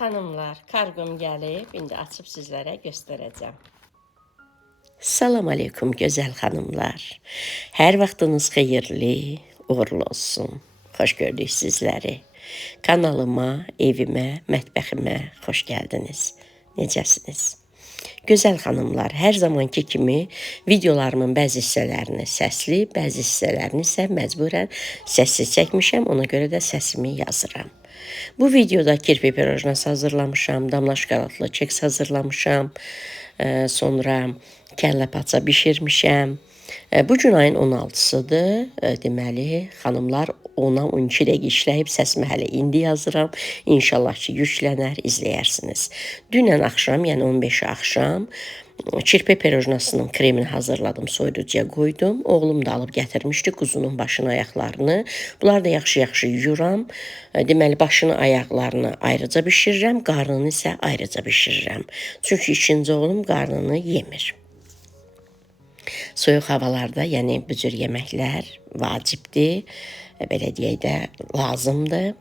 xanımlar, karqom gəlib, indi açıb sizlərə göstərəcəm. Salam aleykum gözəl xanımlar. Hər vaxtınız xeyirli, uğurlu olsun. Xoş gördük sizləri. Kanalıma, evimə, mətbəximə xoş gəldiniz. Necəsiniz? Gözəl xanımlar, hər zamanki kimi videolarımın bəzi hissələrini səsli, bəzi hissələrini isə məcburən səssiz çəkmişəm, ona görə də səsimi yazıram. Bu videoda kirpi pirojnası hazırlamışam, damla şokoladlı keks hazırlamışam, sonra kəllə paça bişirmişəm. E, Bu gün ayın 16-sıdır. E, Deməli, xanımlar 10-a 12 dəqiqə işləyib səsimi hələ indi yazıram. İnşallah ki, yüklənər, izləyərsiniz. Dünən axşam, yəni 15 axşam çirpə pirojnasının kremini hazırladım, soyuducuya qoydum. Oğlum da alıb gətirmişdi quzunun başını, ayaqlarını. Bunları da yaxşı-yaxşı yuyuram. E, Deməli başını, ayaqlarını ayrıca bişirirəm, qarnını isə ayrıca bişirirəm. Çünki ikinci oğlum qarnını yemir. Soyuq havalarda, yəni bu cür yeməklər vacibdir. e, Belə deyək də lazımdır.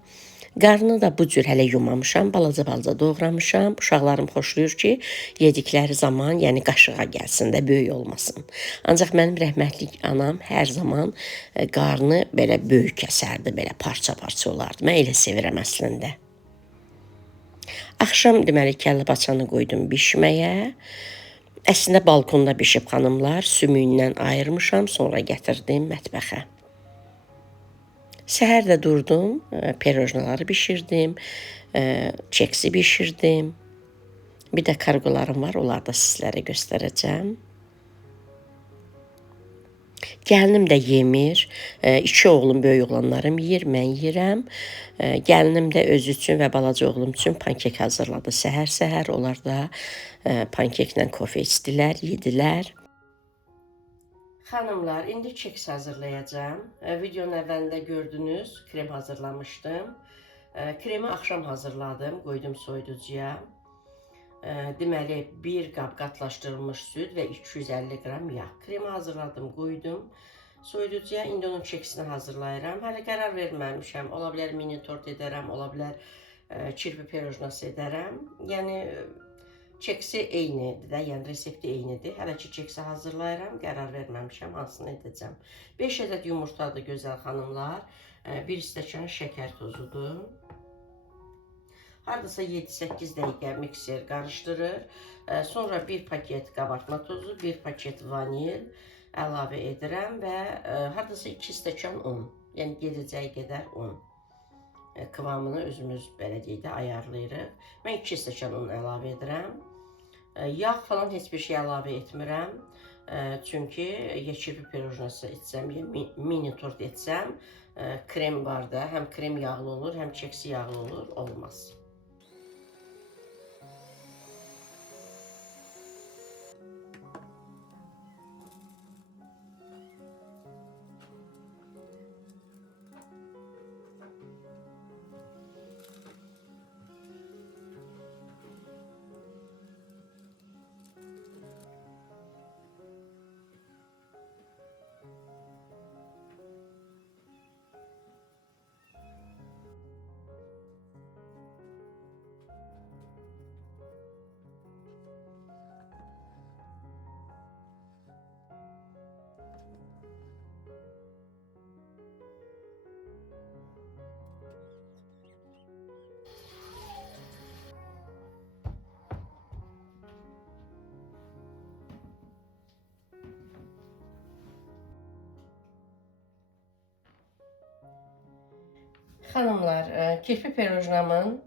Qarnını da bu cür hələ yumamışam, balaca-balaca doğramışam. Uşaqlarım xoşlayır ki, yedikləri zaman, yəni qaşığa gəlsin də, böyük olmasın. Ancaq mənim rəhmətlik anam hər zaman e, qarnı belə böyük kəsərdi, belə parça-parça olardı. Mən elə sevirəm əslində. Axşam deməli kəllə paçanı qoydum bişməyə. Əslində balkonda bişib xanımlar, sümüyündən ayırmışam, sonra gətirdim mətbəxə. Səhər də durdum, e, pirojnaları bişirdim, e, keksi bişirdim. Bir də karqolarım var, onları da sizlərə göstərəcəm. Gəlinim də yemir. E, iki oğlum, böyük oğlanlarım yeyir, mən yeyirəm. E, gəlinim də özü üçün və balaca oğlum üçün pankek hazırladı səhər-səhər. Onlar da e, pankeklə kofe içdilər, yedilər. Xanımlar, indi keks hazırlayacağam. E, videonun əvvəlində gördünüz, krem hazırlamışdım. Kremi axşam hazırladım, qoydum soyuducuya. E, deməli, 1 qab qatlaşdırılmış süd və 250 qram yağ. Kremi hazırladım, qoydum. Soyuducuya indi onun keksini hazırlayıram. Hələ qərar verməmişəm. Ola bilər mini tort edərəm, ola bilər e, çirpi pirojnası edərəm. Yəni e, Keksi eynidir də, yəni resepti eynidir. Hələ ki keksi hazırlayıram, qərar verməmişəm hansını edəcəm. 5 ədəd yumurtadır gözəl xanımlar. 1 stəkan şəkər tozudur. Hardasa 7-8 dəqiqə mikser qarışdırır. E, Sonra 1 paket qabartma tozu, 1 paket vanil əlavə edirəm və e, hardasa 2 stəkan un, yəni gedəcəyi qədər un e, kıvamını özümüz belə deyək də ayarlayırıq. Mən 2 stəkan un əlavə edirəm. E, Yağ falan heç bir şey əlavə etmirəm. Çünki kirpi pirojnası etsəm, mini tort etsəm, krem var da, həm krem yağlı olur, həm keksi yağlı olur, olmaz. Xanımlar, e, kirpi pirojnamın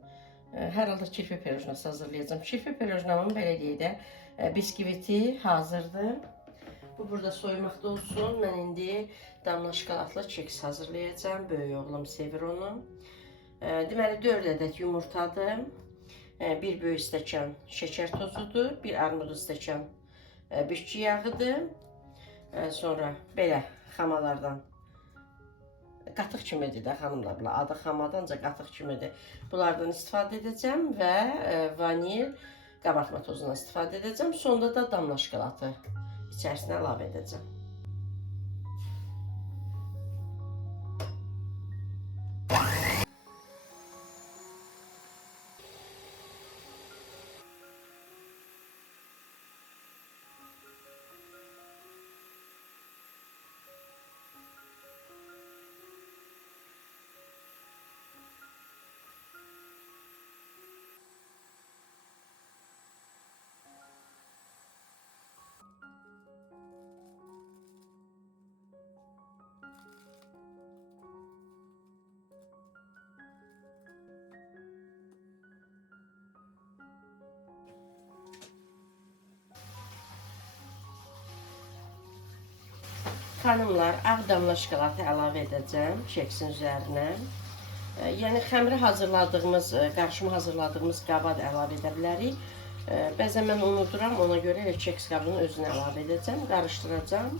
e, hər halda kirpi pirojnası hazırlayacağım. Kirpi pirojnamın belə deyək də e, biskviti hazırdır. Bu burada soymaqda olsun. Mən indi damla şokoladlı keks hazırlayacağım. Böyük oğlum sevir onu. Deməli 4 ədəd yumurtadır. Bir böyük stəkan şəkər tozudur. Bir armud stəkan bitki yağıdır. Sonra belə xamalardan qatıq kimidir də xanımlar. Bunlar adı xamadır, ancaq qatıq kimidir. Bunlardan istifadə edəcəm və e, vanil qabartma tozundan istifadə edəcəm. Sonda da damla şokoladı içərisinə əlavə edəcəm. Xanımlar, ağ damla şokolatı əlavə edəcəm keksin üzərinə. E, Yəni xəmiri hazırladığımız, e, qarışımı hazırladığımız qaba da əlavə edə bilərik. E, Bəzən mən unuduram, ona görə elə keks qabının özünü əlavə edəcəm, qarışdıracağam.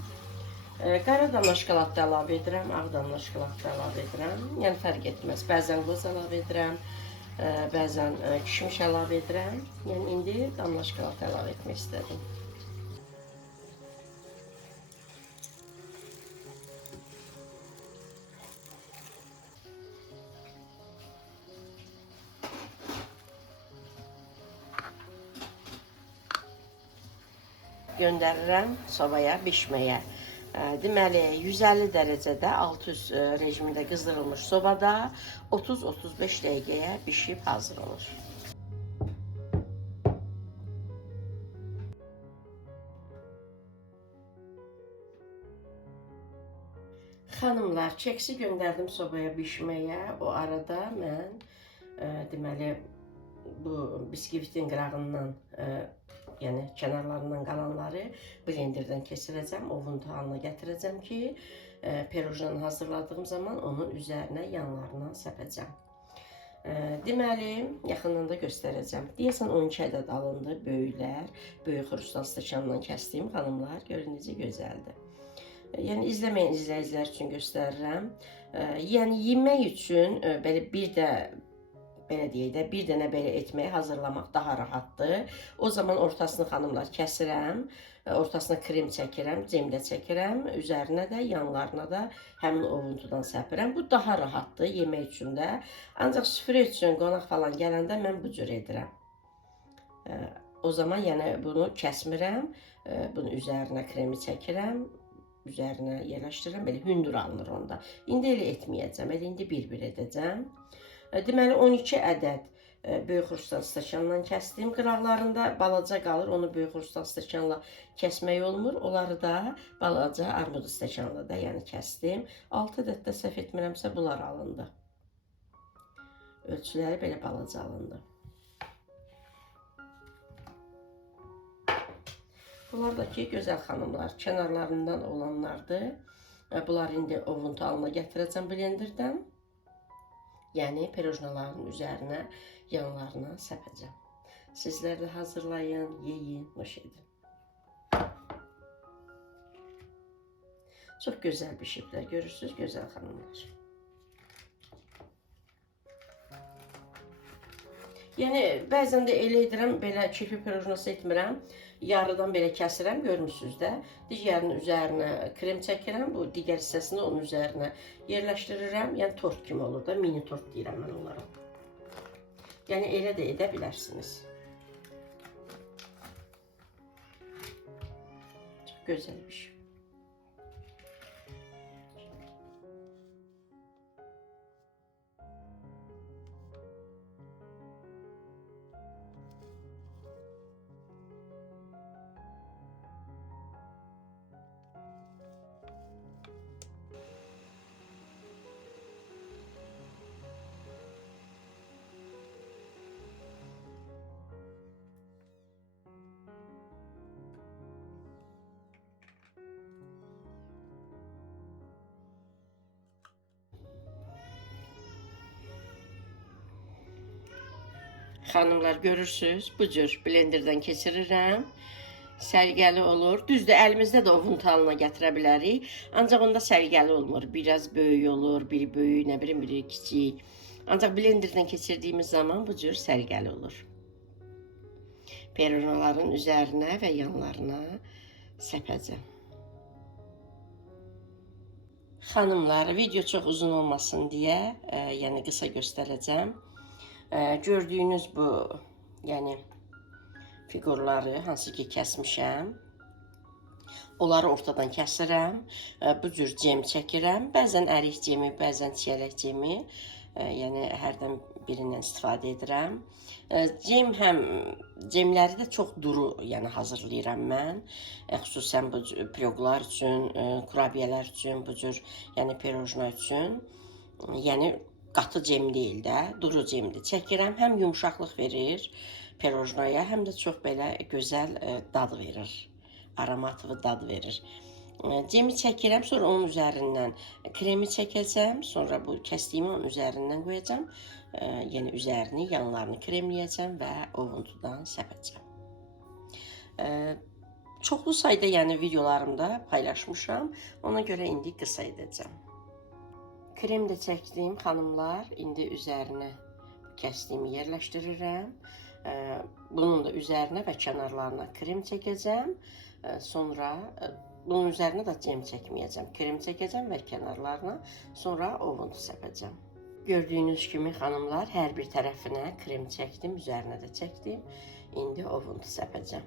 E, Qara damla şokolad da əlavə edirəm, ağ damla şokolad da əlavə edirəm. Yəni fərq etməz. Bəzən qoz əlavə edirəm, bəzən kişmiş əlavə edirəm. Yəni indi damla şokolad əlavə etmək istədim. Göndərirəm sobaya bişməyə. Deməli 150 dərəcədə alt üst rejimində qızdırılmış sobada 30-35 dəqiqəyə bişib hazır olur. Xanımlar, keksi göndərdim sobaya bişməyə. O arada mən ə, deməli bu biskvitin qırağından yəni kənarlarından qalanları blenderdən keçirəcəm, ovuntu halına gətirəcəm ki, ə, pirojnanı hazırladığım zaman onun üzərinə yanlarından səpəcəm. Ə, deməli, yaxından da göstərəcəm. Deyəsən 12 ədəd alındı böyüklər, böyük xrustal stəkandan kəsdiyim xanımlar, görün necə gözəldir. Yəni izləməyən izləyicilər üçün göstərirəm. Ə, Yəni yemək üçün ə, belə bir də belə deyək də bir dənə belə etməyi hazırlamaq daha rahatdır. O zaman ortasını xanımlar kəsirəm, ə, ortasına krem çəkirəm, cemdə çəkirəm, üzərinə də yanlarına da həmin ovuntudan səpirəm. Bu daha rahatdır yemək üçün də. Ancaq süfrə üçün qonaq falan gələndə mən bu cür edirəm. Ə, O zaman yəni bunu kəsmirəm, ə, bunun üzərinə kremi çəkirəm, üzərinə yerləşdirirəm. Belə hündür alınır onda. İndi elə etməyəcəm. Elə indi bir-bir edəcəm. E, Deməli 12 ədəd e, böyük xrustal stəkandan kəsdim. Qıraqlarında balaca qalır. Onu böyük xrustal stəkanla kəsmək olmur. Onları da balaca armud stəkanla da yəni kəsdim. 6 ədəd də səhv etmirəmsə bunlar alındı. Ölçüləri belə balaca alındı. Bunlar da ki, gözəl xanımlar, kənarlarından olanlardır. E, Bunlar indi ovuntu halına gətirəcəm blenderdən. Yəni pirojnaların üzərinə, yanlarına səpəcəm. Sizlər də hazırlayın, yeyin, xoş edin. Çox gözəl bişiblər, görürsüz, gözəl xanımlar. Yəni bəzən də elə edirəm, belə kirpi pirojnası etmirəm. Yarıdan belə kəsirəm, görmüsüz də. Digərinin üzərinə krem çəkirəm, bu digər hissəsini onun üzərinə yerləşdirirəm. Yəni tort kimi olur da, mini tort deyirəm mən onlara. Yəni elə də edə bilərsiniz. Çox gözəl bir şey. Xanımlar görürsüz, bu cür blenderdən keçirirəm. Səliqəli olur. Düzdür, əlimizdə də ovun halına gətirə bilərik. Ancaq onda səliqəli olmur. Biraz böyük olur, biri böyük, nə bilim, biri kiçik. Ancaq blenderdən keçirdiyimiz zaman bu cür səliqəli olur. Peronaların üzərinə və yanlarına səpəcəm. Xanımlar, video çox uzun olmasın deyə, ə, yəni qısa göstərəcəm. Ə, gördüyünüz bu, yəni fiqurları hansı ki kəsmişəm. Onları ortadan kəsirəm. Ə, Bu cür cem çəkirəm. Bəzən ərik cemi, bəzən çiyələk cemi. Ə, Yəni hərdən birindən istifadə edirəm. Ə, Cem həm cemləri də çox duru, yəni hazırlayıram mən. Ə, Xüsusən bu piroqlar üçün, ə, kurabiyələr üçün, bu cür, yəni pirojna üçün. Yəni qatı cem deyil də, duru cemdir. Çəkirəm, həm yumşaqlıq verir pirojnaya, həm də çox belə gözəl ə, dad verir. Aromatlı dad verir. E, Cemi çəkirəm, sonra onun üzərindən kremi çəkəcəm, sonra bu kəsdiyimi onun üzərindən qoyacağam. E, Yəni üzərini, yanlarını kremləyəcəm və ovuntudan səpəcəm. E, Çoxlu sayda yəni videolarımda paylaşmışam. Ona görə indi qısa edəcəm. Krem də çəkdim xanımlar. İndi üzərinə kəsdiyimi yerləşdirirəm. E, Bunun da üzərinə və kənarlarına krem çəkəcəm. E, Sonra e, bunun üzərinə də cem çəkməyəcəm. Krem çəkəcəm və kənarlarına, sonra ovuntu səpəcəm. Gördüyünüz kimi xanımlar hər bir tərəfinə krem çəkdim, üzərinə də çəkdim. İndi ovuntu səpəcəm.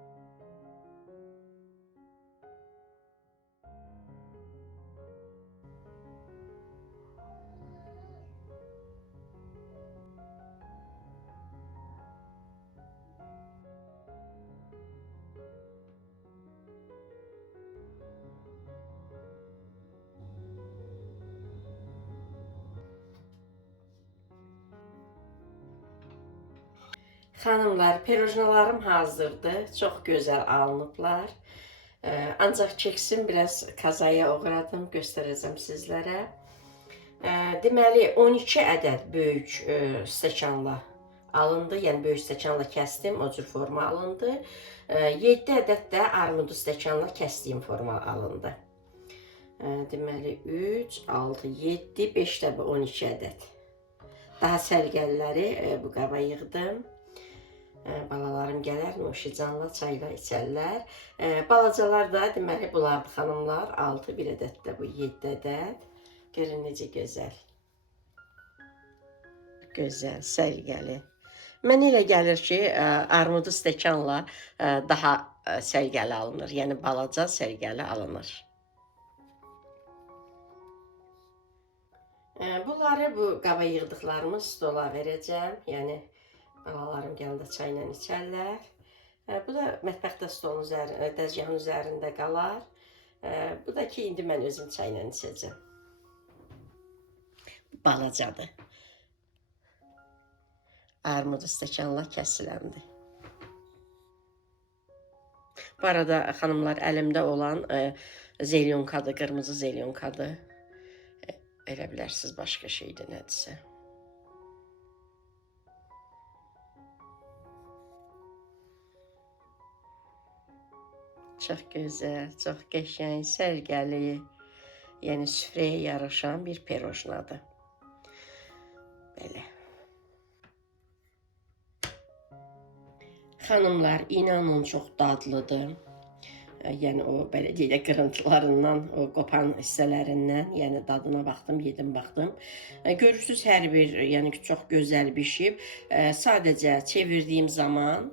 Xanımlar, pirojnalarım hazırdır. Çox gözəl alınıblar. Ee, Ancaq keksin biraz kazaya uğradım, göstərəcəm sizlərə. Ee, Deməli 12 ədəd böyük e, alındı. Yəni böyük stəkanla kəsdim, o cür forma alındı. Ee, 7 ədəd də armudu stəkanla kəsdiyim forma alındı. Ee, Deməli 3, 6, 7, 5 də bu 12 ədəd. Daha sərgəliləri e, bu qaba yığdım. Balalarım gələr, nuşicanla çayla içərlər. Balacalar da deməli bunlardır xanımlar. 6 bir ədəd də bu 7 ədəd. Görün necə gözəl. Gözəl, səliqəli. Mənə elə gəlir ki, armudu stəkanla daha səliqəli alınır. Yəni balaca səliqəli alınır. Bunları bu qaba yığdıqlarımı stola verəcəm. Yəni balalarım gəldikdə çayla içərlər. Ə, Bu da mətbəxdə stolun üzərində, dəzgahın üzərində qalar. Ə, Bu da ki, indi mən özüm çayla içəcəm. Balacadır. Armudu stəkanla kəsiləndir. Bu arada xanımlar əlimdə olan e, zelyonkadır, qırmızı zelyonkadır. E, elə bilərsiniz başqa şeydir nədirsə. Çox gözəl, çox qəşəng, sərgəli, yəni süfrəyə yaraşan bir pirojnadır. Belə. Xanımlar, inanın çox dadlıdır. E, Yəni o belə deyək qırıntılarından, o qopan hissələrindən, yəni dadına baxdım, yedim, baxdım. E, Görürsüz hər bir, yəni çox gözəl bişib. E, Sadəcə çevirdiyim zaman,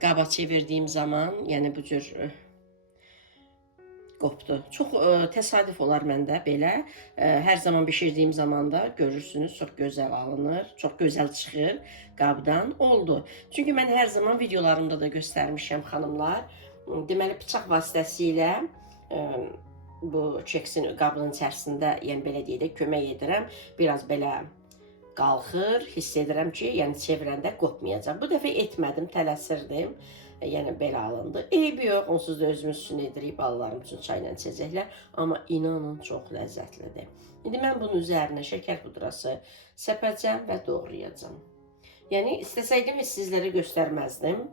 qaba çevirdiyim zaman, yəni bu cür e, qopdu. Çox ə, təsadüf olar məndə belə. Ə, hər zaman bişirdiyim zaman da görürsünüz, çox gözəl alınır, çox gözəl çıxır qabdan. Oldu. Çünki mən hər zaman videolarımda da göstərmişəm xanımlar. Deməli bıçaq vasitəsilə ə, bu keksin qabının içərisində, yəni belə deyək də kömək edirəm. Biraz belə qalxır, hiss edirəm ki, yəni çevirəndə qopmayacaq. Bu dəfə etmədim, tələsirdim. E, Yəni belə alındı. Eybi yox, onsuz da özümüz üçün edirik, balalarım üçün çayla içəcəklər. Amma inanın çox ləzzətlidir. İndi mən bunun üzərinə şəkər pudrası səpəcəm və doğrayacağam. Yəni istəsəydim heç sizlərə göstərməzdim.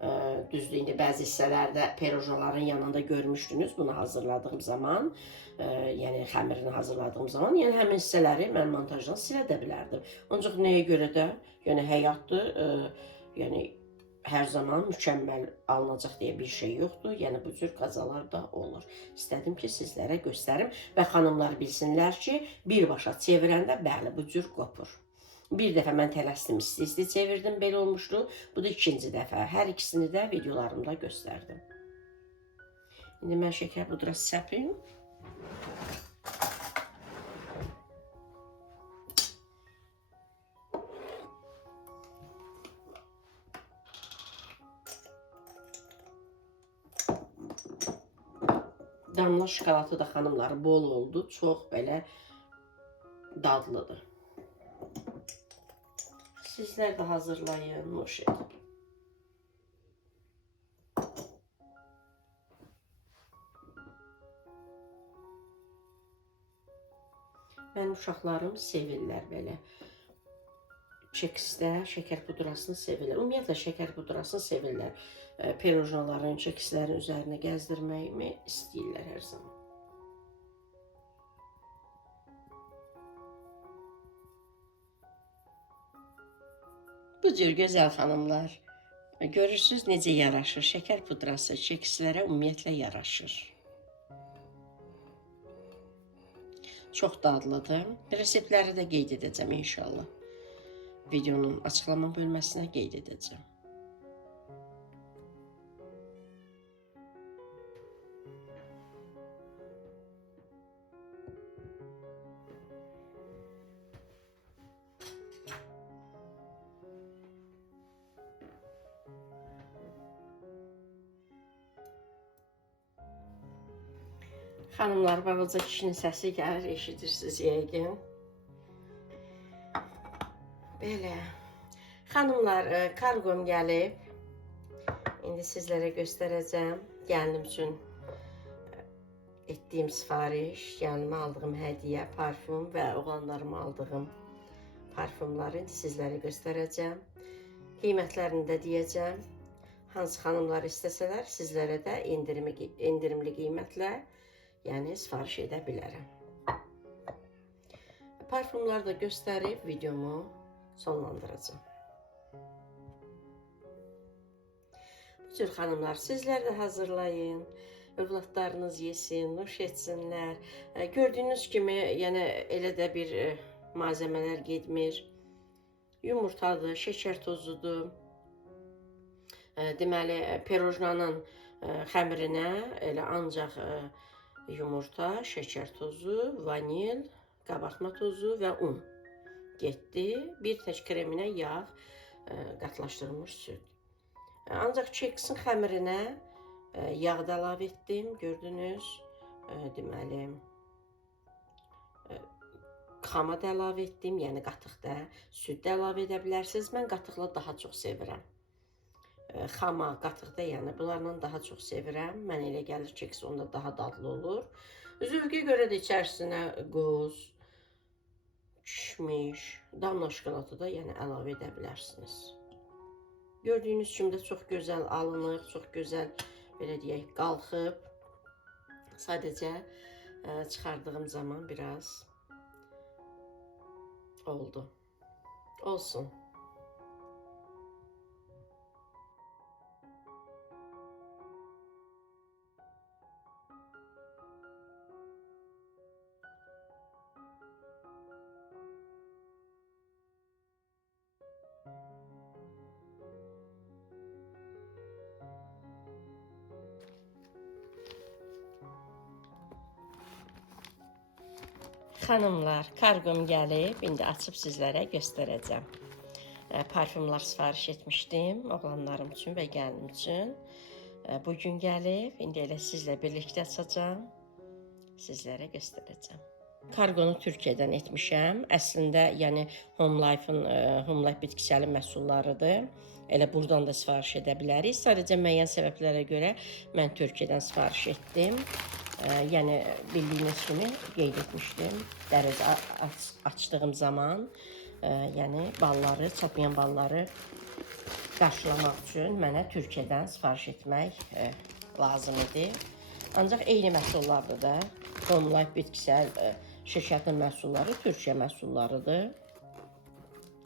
Ə, Düzdür, indi bəzi hissələrdə pirojnaların yanında görmüşdünüz bunu hazırladığım zaman, ə, yəni xəmirini hazırladığım zaman, yəni həmin hissələri mən montajdan silə də bilərdim. Ancaq nəyə görə də, yəni həyatdır, ə, yəni hər zaman mükəmməl alınacaq deyə bir şey yoxdur. Yəni bu cür qazalar da olur. İstədim ki, sizlərə göstərim və xanımlar bilsinlər ki, birbaşa çevirəndə bəli bu cür qopur. Bir dəfə mən tələsdim, isti-isti çevirdim, belə olmuşdu. Bu da ikinci dəfə. Hər ikisini də videolarımda göstərdim. İndi mən şəkər pudrası səpim. Damla şokolatı da xanımlar bol oldu. Çox belə dadlıdır. Sizlər də hazırlayın, nuş edin. Mənim uşaqlarım sevirlər belə. Çeksdə şəkər pudrasını sevirlər. Ümumiyyətlə şəkər pudrasını sevirlər. E, Pirojnaların, çekslərin üzərinə gəzdirməyimi istəyirlər hər zaman. Bu cür gözəl xanımlar. Görürsüz necə yaraşır. Şəkər pudrası çekslərə ümumiyyətlə yaraşır. Çox dadlıdır. Reseptləri də qeyd edəcəm inşallah. Videonun açıqlama bölməsinə qeyd edəcəm. Xanımlar, balaca kişinin səsi gəlir, eşidirsiniz yəqin. Belə. Xanımlar, e, karqom gəlib. İndi sizlərə göstərəcəm. Gəlinim üçün e, etdiyim sifariş, gəlinimə aldığım hədiyyə, parfum və oğlanlarıma aldığım parfumları indi sizlərə göstərəcəm. Qiymətlərini də deyəcəm. Hansı xanımlar istəsələr, sizlərə də indirimli qiymətlə yəni sifariş edə bilərəm. Parfumları da göstərib videomu sonlandıracağam. Bu cür xanımlar, sizlər də hazırlayın. Övladlarınız yesin, nuş etsinlər. E, Gördüyünüz kimi, yəni elə də bir e, malzəmələr getmir. Yumurtadır, şəkər tozudur. E, Deməli, pirojnanın xəmirinə elə ancaq yumurta, şəkər tozu, vanil, qabartma tozu və un getdi. Bir tək kreminə yağ, ə, qatlaşdırılmış süd. Ə, Ancaq keksin xəmirinə ə, yağ da əlavə etdim, gördünüz. Deməli, xama da əlavə etdim, yəni qatıqda, süd də əlavə edə bilərsiniz. Mən qatıqla daha çox sevirəm. Ə, Xama, qatıqda, yəni bunlarla daha çox sevirəm. Mən elə gəlir keks onda daha dadlı olur. Zövqə görə də içərisinə qoz, kişmiş, damla şokolatı da yəni əlavə edə bilərsiniz. Gördüyünüz kimi də çox gözəl alınıb, çox gözəl belə deyək, qalxıb. Sadəcə ə, çıxardığım zaman biraz oldu. Olsun. Xanımlar, karqom gəlib, indi açıb sizlərə göstərəcəm. E, Parfumlar sifariş etmişdim oğlanlarım üçün və gəlinim üçün. E, Bu gün gəlib, indi elə sizlə birlikdə açacağam. Sizlərə göstərəcəm. Karqonu Türkiyədən etmişəm. Əslində, yəni Home Life-ın e, Home Life bitkisəli məhsullarıdır. Elə buradan da sifariş edə bilərik. Sadəcə müəyyən səbəblərə görə mən Türkiyədən sifariş etdim. Ə, yəni bildiyiniz kimi qeyd etmişdim. A- aç, açdığım zaman, ə, yəni balları, çatmayan balları qarşılamaq üçün mənə Türkiyədən sifariş etmək ə, lazım idi. Ancaq eyni məhsullardır da. Life bitkisəl ə, şirkətin məhsulları Türkiyə məhsullarıdır.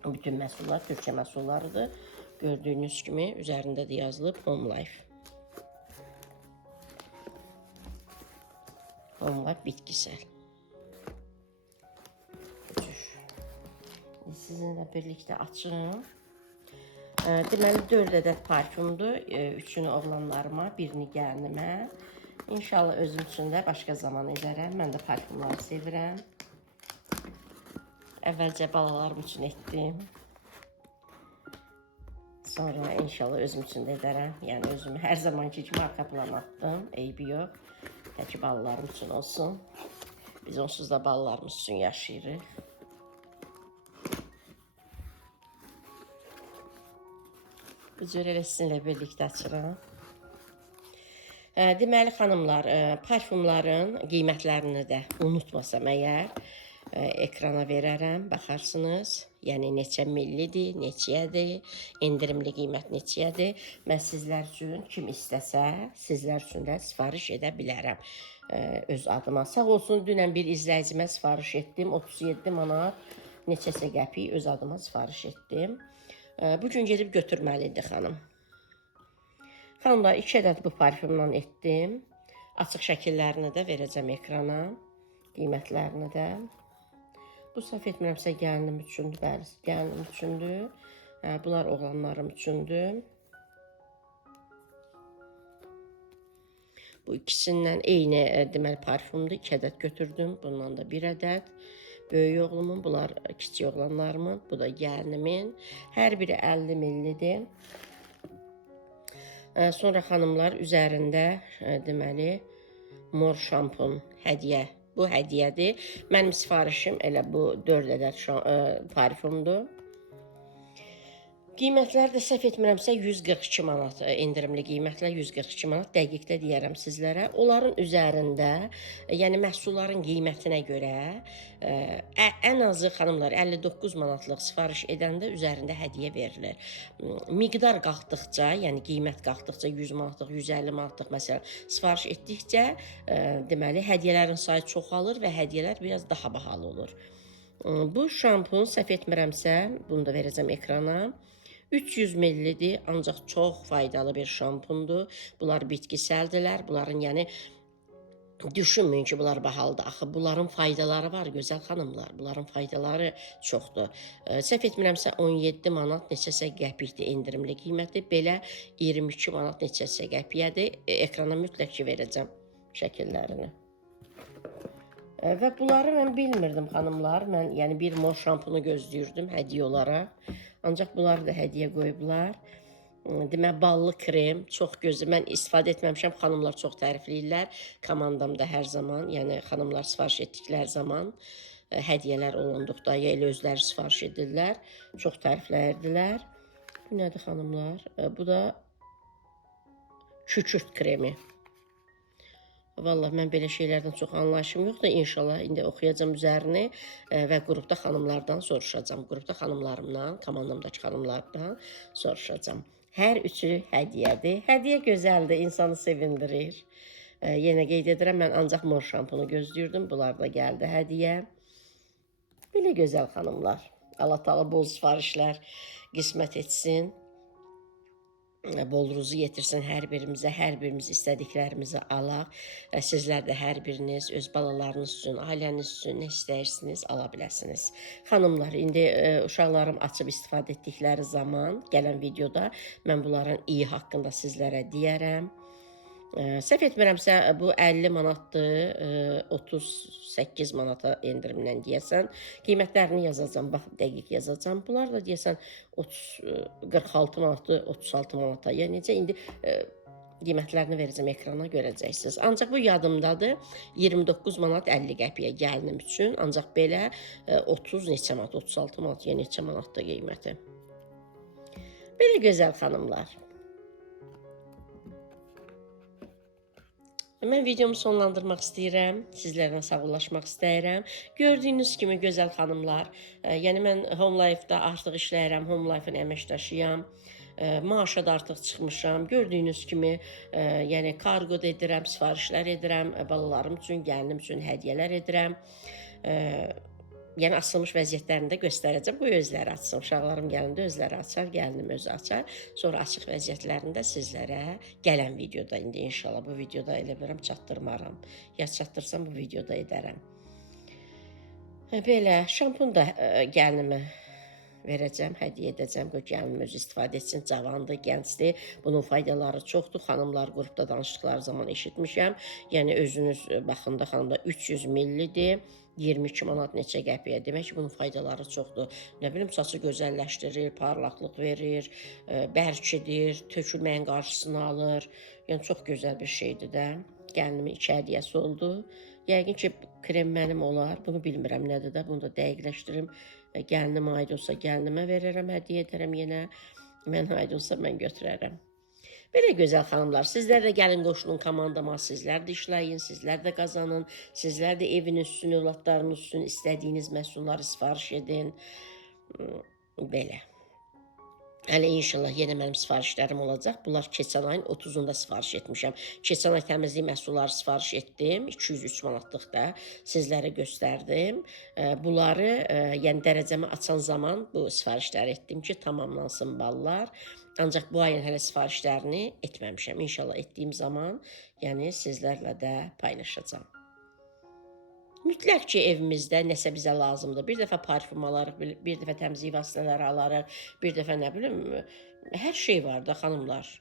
Bütün məhsullar Türkçə məhsullarıdır. Gördüyünüz kimi üzərində də yazılıb Home Life. Life bitkisel. Sizinlə birlikdə açım. Ə, Deməli 4 ədəd parfumdur. Ə, Üçünü oğlanlarıma, birini gəlinimə. İnşallah özüm üçün də başqa zaman edərəm. Mən də parfumları sevirəm. Əvvəlcə balalarım üçün etdim. Sonra inşallah özüm üçün də edərəm. Yəni özümü hər zamanki kimi arka plan atdım. Eybi yox. Təki balalarım üçün olsun. Biz onsuz da balalarımız üçün yaşayırıq. Bu cür elə sizinlə birlikdə açıram. Ə, Deməli xanımlar, ə, parfumların qiymətlərini də unutmasam əgər ekrana verərəm, baxarsınız. Yəni neçə millidir, neçəyədir, endirimli qiymət neçəyədir. Mən sizlər üçün kim istəsə, sizlər üçün də sifariş edə bilərəm öz adıma. Sağ olsun, dünən bir izləyicimə sifariş etdim. 37 manat neçəsə qəpik öz adıma sifariş etdim. Bu gün gedib götürməlidir xanım. Xanımlar, iki ədəd bu parfümdən etdim. Açıq şəkillərini də verəcəm ekrana. Qiymətlərini də. Bu səhv etmirəmsə gəlinim üçündür, bəli, gəlinim üçündür. Hə, bunlar oğlanlarım üçündür. Bu ikisindən eyni e, deməli parfümdür. 2 ədəd götürdüm. Bundan da bir ədəd. Böyük oğlumun, bunlar kiçik oğlanlarımın, bu da gəlinimin. Hər biri 50 millidir. Ə, Sonra xanımlar üzərində ə, deməli mor şampun hədiyyə. Bu hədiyyədir. Mənim sifarişim elə bu 4 ədəd ə, parfumdur. Qiymətlər də səhv etmirəmsə 142 manat endirimli qiymətlə 142 manat dəqiqdə deyərəm sizlərə. Onların üzərində, ə, yəni məhsulların qiymətinə görə ə, ə, ən azı xanımlar 59 manatlıq sifariş edəndə üzərində hədiyyə verilir. Miqdar qalxdıqca, yəni qiymət qalxdıqca 100 manatlıq, 150 manatlıq məsələn sifariş etdikcə ə, deməli hədiyyələrin sayı çoxalır və hədiyyələr biraz daha bahalı olur. Bu şampun səhv etmirəmsə, bunu da verəcəm ekrana. 300 millidir, ancaq çox faydalı bir şampundur. Bunlar bitkisəldirlər. Bunların yəni düşünməyin ki, bunlar bahalıdır. Axı bunların faydaları var, gözəl xanımlar. Bunların faydaları çoxdur. Ə, Səhv etmirəmsə 17 manat neçəsə qəpikdir endirimli qiyməti. Belə 22 manat neçəsə qəpiyədir. E, Ekrana mütləq ki verəcəm şəkillərini. Ə, Və bunları mən bilmirdim xanımlar. Mən yəni bir mor şampunu gözləyirdim hədiyyə olaraq. Ancaq bunları da hədiyyə qoyublar. Demə ballı krem çox gözəl. Mən istifadə etməmişəm. Xanımlar çox tərifləyirlər. Komandamda hər zaman, yəni xanımlar sifariş etdikləri zaman ə, hədiyyələr olunduqda ya elə özləri sifariş edirlər. Çox tərifləyirdilər. Bu nədir xanımlar? Ə, Bu da kükürt kremi. Vallahi mən belə şeylərdən çox anlayışım yoxdur. İnşallah indi oxuyacağam üzərini e, və qrupda xanımlardan soruşacağam. Qrupda xanımlarımdan, komandamdakı xanımlardan soruşacağam. Hər üçü hədiyyədir. Hədiyyə gözəldir, insanı sevindirir. E, yenə qeyd edirəm, mən ancaq mor şampunu gözləyirdim. Bunlar da gəldi hədiyyə. Belə gözəl xanımlar. Allah Taala bol sifarişlər qismət etsin. Bol ruzu yetirsin hər birimizə, hər birimiz istədiklərimizi alaq. Və Sizlər də hər biriniz öz balalarınız üçün, ailəniz üçün nə istəyirsiniz, ala biləsiniz. Xanımlar, indi e, uşaqlarım açıb istifadə etdikləri zaman gələn videoda mən bunların iyi haqqında sizlərə deyərəm. E, Səhv etmirəmsə bu 50 manatdır, e, 38 manata endirimlə deyəsən. Qiymətlərini yazacağam, bax dəqiq yazacağam. Bunlar da deyəsən 30 e, 46 manatdır, 36 manata. Yəni necə indi e, qiymətlərini verəcəm ekrana görəcəksiniz. Ancaq bu yadımdadır. 29 manat 50 qəpiyə gəlinim üçün. Ancaq belə e, 30 neçə manat, 36 manat, yəni neçə manatda qiyməti. Belə gözəl xanımlar. Mən videomu sonlandırmaq istəyirəm. Sizlərlə sağollaşmaq istəyirəm. Gördüyünüz kimi gözəl xanımlar, ə, yəni mən Home Life-da artıq işləyirəm, Home Life-ın əməkdaşıyam. Ə, Maaşa da artıq çıxmışam. Gördüyünüz kimi, ə, yəni kargo da edirəm, sifarişlər edirəm, balalarım üçün, gəlinim üçün hədiyyələr edirəm. Ə, yəni asılmış vəziyyətlərini də göstərəcəm. Qoy özləri açsın. Uşaqlarım gələndə özləri açar, gəlinim özü açar. Sonra açıq vəziyyətlərini də sizlərə gələn videoda indi inşallah bu videoda elə bilirəm çatdırmaram. Ya çatdırsam bu videoda edərəm. Hə, Belə şampun da ə, gəlinimə verəcəm, hədiyyə edəcəm. Qoy gəlinim özü istifadə etsin. Cavandır, gəncdir. Bunun faydaları çoxdur. Xanımlar qrupda danışdıqları zaman eşitmişəm. Yəni özünüz ə, baxın da xanımda 300 millidir. 22 manat neçə qəpiyə. Demək ki, bunun faydaları çoxdur. Nə bilim, saçı gözəlləşdirir, parlaqlıq verir, ə, bərkidir, tökülməyin qarşısını alır. Yəni çox gözəl bir şeydir də. gəlinimin iki hədiyyəsi oldu. Yəqin ki, krem mənim olar. Bunu bilmirəm nədir də. Bunu da dəqiqləşdirim. E, Gəlinimə aid olsa gəlinimə verərəm, hədiyyə edərəm yenə. Mən aid olsa mən götürərəm. Belə gözəl xanımlar, sizlər də gəlin qoşulun komandama, sizlər də işləyin, sizlər də qazanın, sizlər də eviniz üçün, övladlarınız üçün istədiyiniz məhsulları sifariş edin. Hmm, Belə. Hələ inşallah yenə mənim sifarişlərim olacaq. Bunlar keçən ayın 30-unda sifariş etmişəm. Keçən ay təmizlik məhsulları sifariş etdim. 203 manatlıqda sizlərə göstərdim. Bunları, yəni dərəcəmi açan zaman bu sifarişləri etdim ki, tamamlansın ballar. Ancaq bu ayın hələ sifarişlərini etməmişəm. İnşallah etdiyim zaman, yəni sizlərlə də paylaşacağam. Mütləq ki, evimizdə nəsə bizə lazımdır. Bir dəfə parfum alarıq, bir, dəfə təmizlik vasitələri alarıq, bir dəfə nə bilim, hər şey var da xanımlar.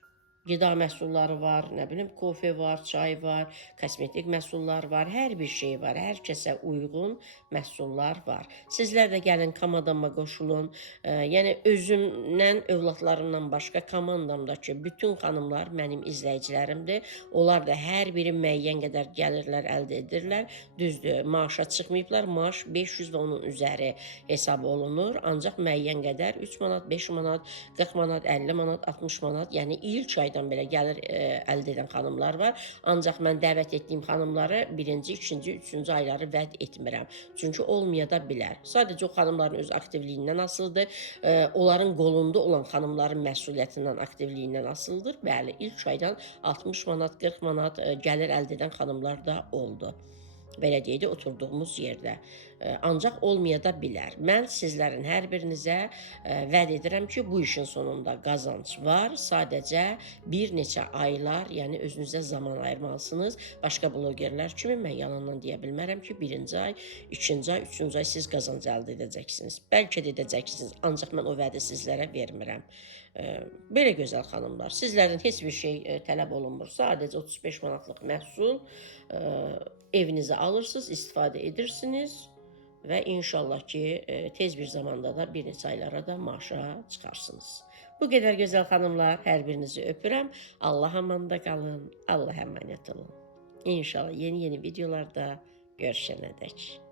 Qida məhsulları var, nə bilim, kofe var, çay var, kosmetik məhsullar var, hər bir şey var. Hər kəsə uyğun məhsullar var. Sizlər də gəlin komandama qoşulun. E, yəni özümdən, övladlarımdan başqa komandamdakı bütün xanımlar mənim izləyicilərimdir. Onlar da hər biri müəyyən qədər gəlirlər əldə edirlər. Düzdür, maaşa çıxmayıblar. Maaş 500 və onun üzəri hesab olunur. Ancaq müəyyən qədər 3 manat, 5 manat, 40 manat, 50 manat, 60 manat, yəni ilk aydan belə gəlir e, əldə edən xanımlar var. Ancaq mən dəvət etdiyim xanımları birinci, ikinci, üçüncü ayları vəd etmirəm. Çünki olmaya da bilər. Sadəcə o xanımların öz aktivliyindən asılıdır. E, onların qolunda olan xanımların məsuliyyətindən, aktivliyindən asılıdır. Bəli, ilk aydan 60 manat, 40 manat e, gəlir əldə edən xanımlar da oldu belə deyək də oturduğumuz yerdə. E, Ancaq olmaya da bilər. Mən sizlərin hər birinizə e, vəd edirəm ki, bu işin sonunda qazanc var. Sadəcə bir neçə aylar, yəni özünüzə zaman ayırmalısınız. Başqa blogerlər kimi mən yalandan deyə bilmərəm ki, birinci ay, ikinci ay, üçüncü ay siz qazanc əldə edəcəksiniz. Bəlkə də edəcəksiniz, ancaq mən o vədi sizlərə vermirəm. E, Belə gözəl xanımlar, sizlərdən heç bir şey tələb olunmur. Sadəcə 35 manatlıq məhsul evinizə alırsınız, istifadə edirsiniz və inşallah ki, e, tez bir zamanda da bir neçə aylara da maşa çıxarsınız. Bu qədər gözəl xanımlar, hər birinizi öpürəm. Allah amanda qalın, Allah əmanət olun. İnşallah yeni-yeni videolarda görüşənədək.